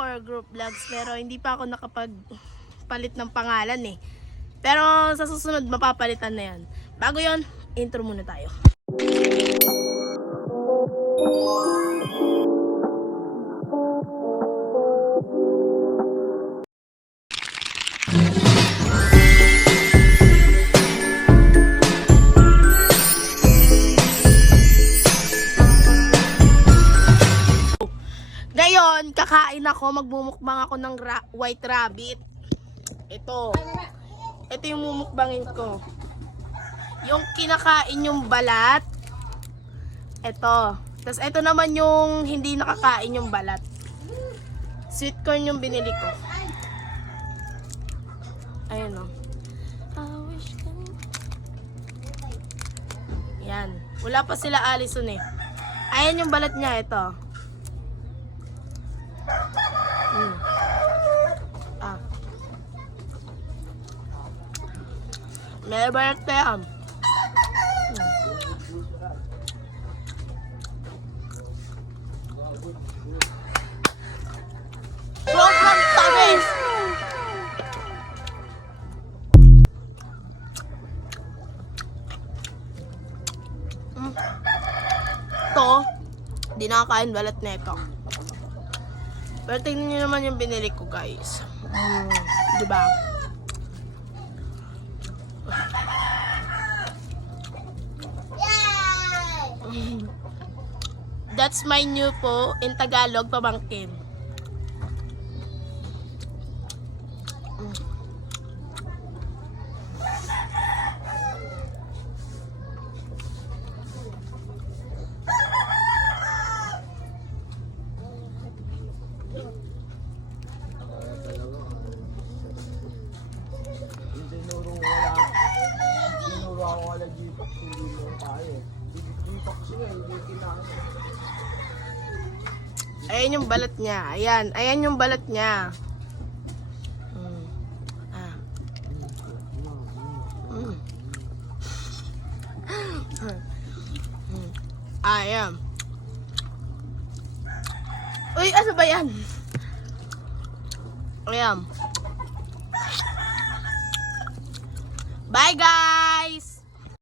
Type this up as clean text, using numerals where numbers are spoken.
for group vlogs pero hindi pa ako nakapagpalit ng pangalan eh. Pero sa susunod mapapalitan na yan. Bago yon, intro muna tayo. Ngayon, kakain ako, magbumukbang ako ng white rabbit. Ito yung mumukbangin ko. Yung kinakain yung balat. Ito. Tapos ito naman yung hindi nakakain yung balat. Sweet corn yung binili ko. Ayun o. Yan. Wala pa sila Alison eh. Ayan yung balat niya. Ito. May balat na yan. Sobrang tamis! Ito, di nakakain balat na ito. Pero tingnan nyo naman yung binili ko, guys. Diba? That's my new po in Tagalog, pamangkin. Ayan yung balat niya. Ayan yung balat niya. Ayan. Uy, ano ba yan? Ayan. Bye, guys!